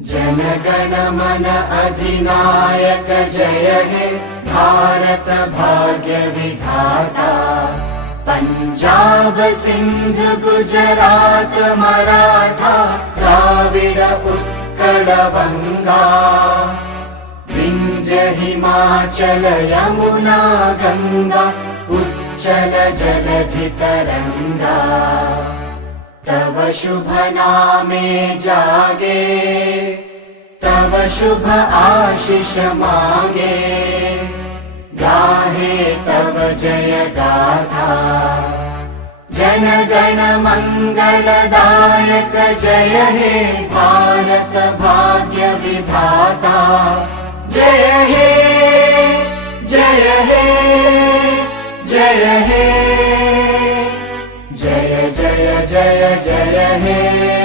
जनगण मन अधिनायक जय हे भारत भाग्य विधाता। पंजाब सिंध गुजरात मराठा द्राविड उत्कल बंगा। विंध्य हिमाचल यमुना गंगा उच्चल जलधि तरंगा। तव शुभ नामे जागे तव शुभ आशीष मागे। गाहे तव जय गाथा जनगण मंगलदायक जय हे भारत भाग्य विधाता। जय हे जय हे जय हे जय जय जय जय हे।